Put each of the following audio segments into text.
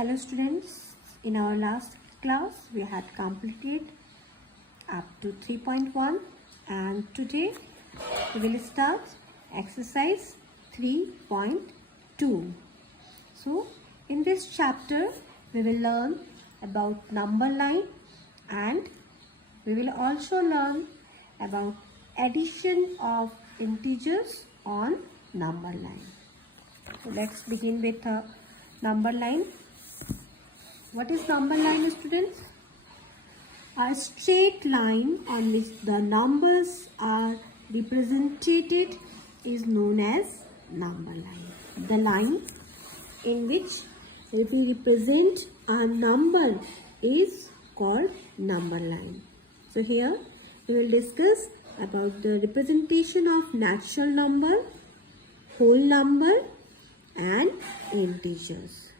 Hello students, in our last class we had completed up to 3.1 and today we will start exercise 3.2. So in this chapter we will learn about number line and we will also learn about addition of integers on number line. So let's begin with a number line. What is number line, students? A straight line on which the numbers are represented is known as number line. The line in which we represent a number is called number line. So here we will discuss about the representation of natural number, whole number and integers.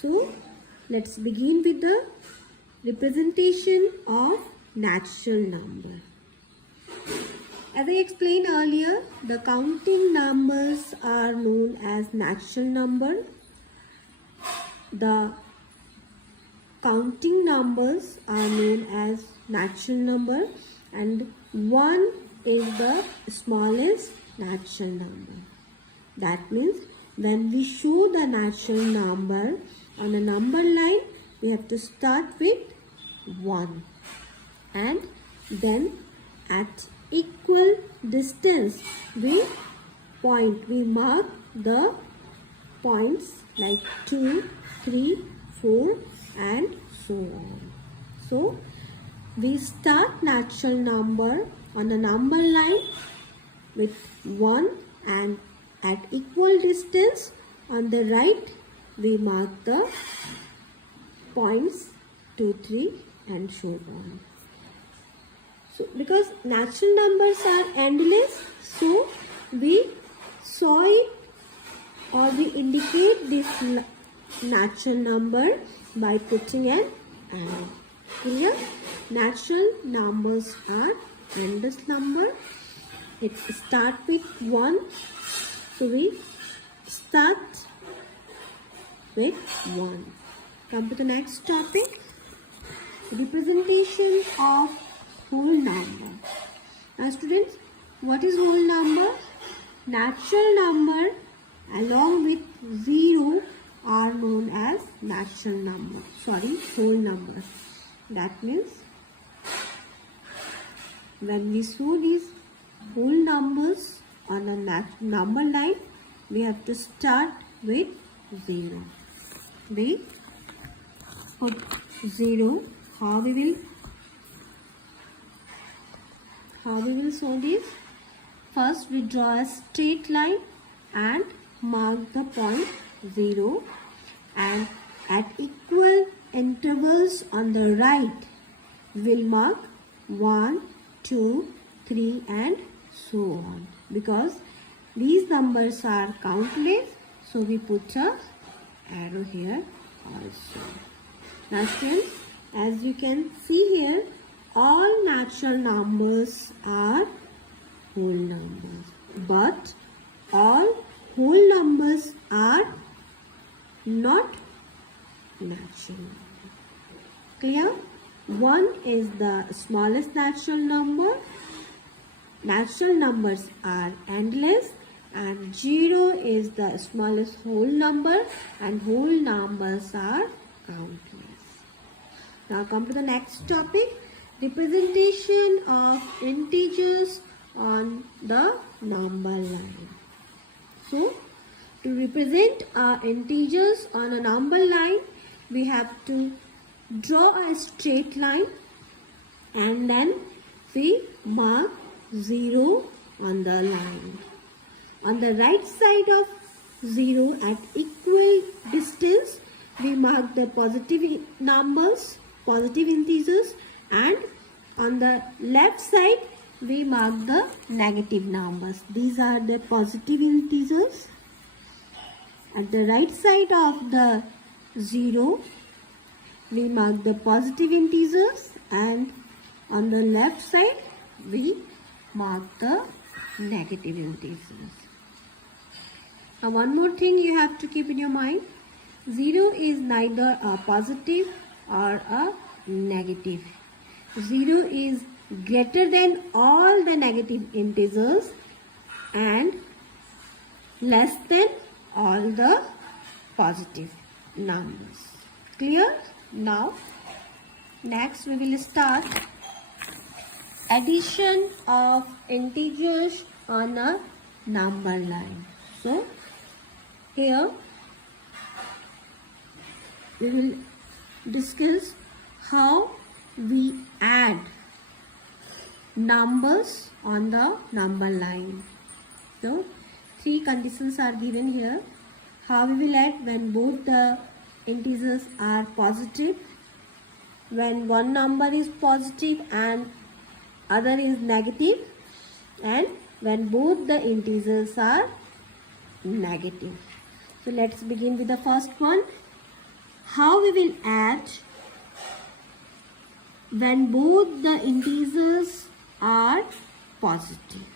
So let's begin with the representation of natural number. As I explained earlier, the counting numbers are known as natural number. The counting numbers are known as natural number and 1 is the smallest natural number. That means when we show the natural number on a number line, we have to start with 1 and then at equal distance we mark the points like 2, 3, 4 and so on. So we start natural number on a number line with 1 and at equal distance on the right we mark the points 2, 3 and so on. So because natural numbers are endless, so we saw it or we indicate this natural number by putting an arrow. Clear? Natural numbers are endless number. It start with 1. So we start with 1. Come to the next topic. Representation of whole number. Now students, what is whole number? Natural number along with 0 are known as natural number. Whole number. That means when we show these whole numbers on a number line, we have to start with 0. We put 0. How we will show this? First we draw a straight line and mark the point 0 and at equal intervals on the right we will mark 1, 2, 3 and so on. Because these numbers are countless, so we put a arrow here also. Now students, as you can see here, all natural numbers are whole numbers, but all whole numbers are not natural number. Clear? 1 is the smallest natural number. Natural numbers are endless and 0 is the smallest whole number and whole numbers are countless. Now come to the next topic, representation of integers on the number line. So to represent our integers on a number line, we have to draw a straight line and then we mark 0 on the line. On the right side of 0 at equal distance, we mark the positive numbers, positive integers, and on the left side, we mark the negative numbers. These are the positive integers. At the right side of the 0, we mark the positive integers, and on the left side, we mark the negative integers. Now one more thing you have to keep in your mind. 0 is neither a positive or a negative. 0 is greater than all the negative integers and less than all the positive numbers. Clear? Now, next we will start addition of integers on a number line. So, here we will discuss how we add numbers on the number line. So, 3 conditions are given here. How we will add: when both the integers are positive, when one number is positive and other is negative, and when both the integers are negative. So let's begin with the first one. How we will add when both the integers are positive.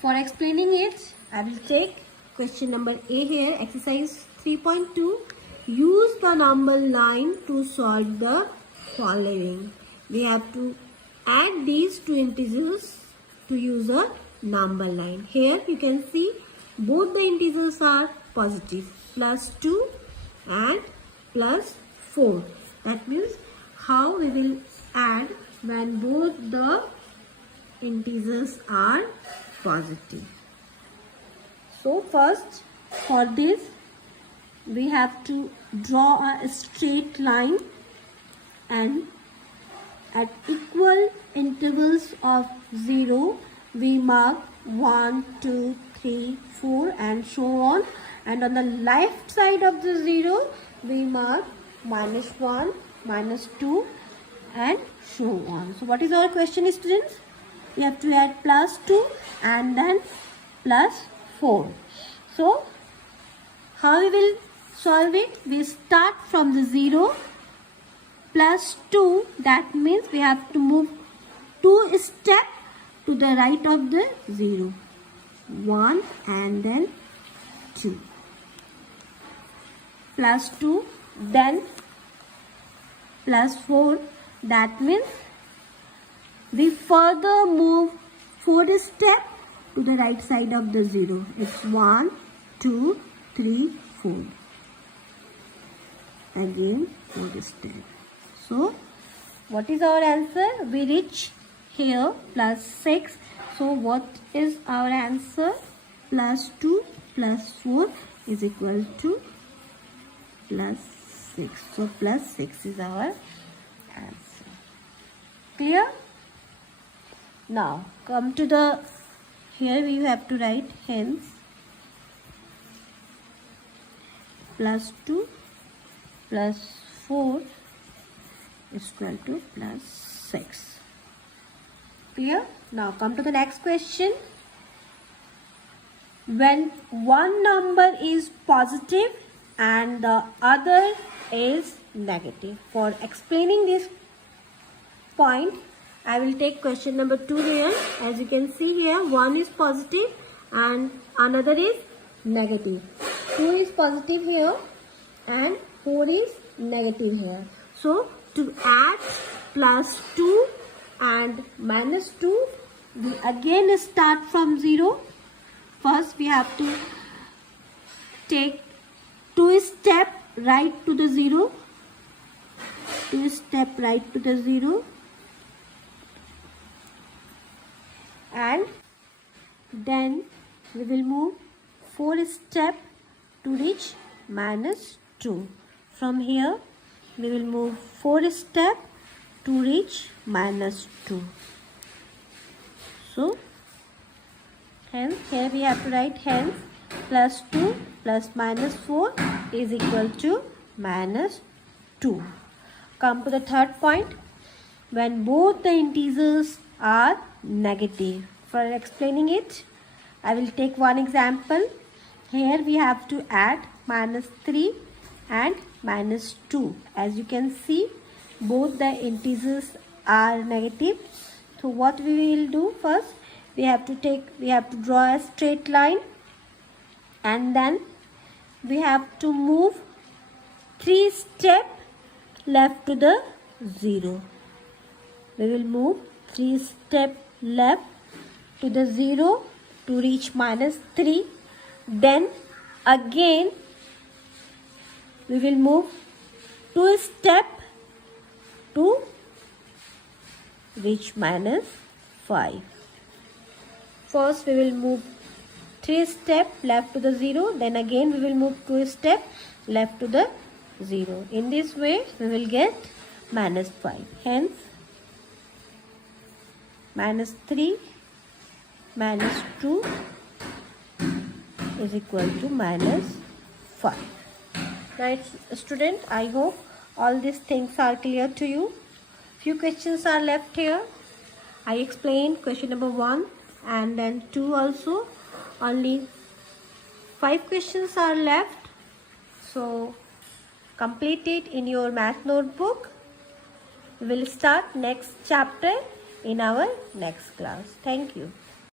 For explaining it, I will take question number A here, exercise 3.2. Use the number line to solve the following. We have to add these two integers to use a number line. Here you can see both the integers are positive, plus 2 and plus 4. That means how we will add when both the integers are positive. So first, for this we have to draw a straight line, and at equal intervals of 0 we mark 1, 2, 3, 4 and so on, and on the left side of the 0 we mark -1, -2 and so on. So what is our question, students? We have to add +2 and then +4. So how we will solve it? We start from the 0, +2, that means we have to move 2 steps to the right of the 0. 1 and then 2. +2, then +4, that means we further move 4 steps to the right side of the 0. It's 1, 2, 3, 4. Again 4 steps. So what is our answer? We reach here +6. So what is our answer? +2 + 4 is equal to +6. So +6 is our answer. Clear? Now come to the, here we have to write hence +2 + 4 is equal to +6. Clear? Now come to the next question. When one number is positive and the other is negative. For explaining this point, I will take question number 2 here. As you can see here, 1 is positive and another is negative. 2 is positive here and 4 is negative here. So to add +2 and -2, we again start from 0. First we have to take 2 steps right to the 0. 2 steps right to the 0. And then we will move 4 steps to reach -2. From here we will move 4 steps to reach -2. So hence here we have to write hence +2 + -4 is equal to -2. Come to the third point. When both the integers are negative. For explaining it, I will take one example. Here we have to add -3 and -2. As you can see, both the integers are negative. So what we will do first, we have to draw a straight line, and then we have to move 3 steps left to the 0. We will move 3 steps left to the 0 to reach -3. Then again we will move 2 steps to reach -5. First we will move 3 steps left to the 0. Then again we will move 2 steps left to the 0. In this way we will get -5. Hence -3 -2 is equal to -5. Right, student, I hope all these things are clear to you. Few questions are left here. I explained question number 1 and then 2 also. Only 5 questions are left. So complete it in your math notebook. We will start next chapter in our next class. Thank you.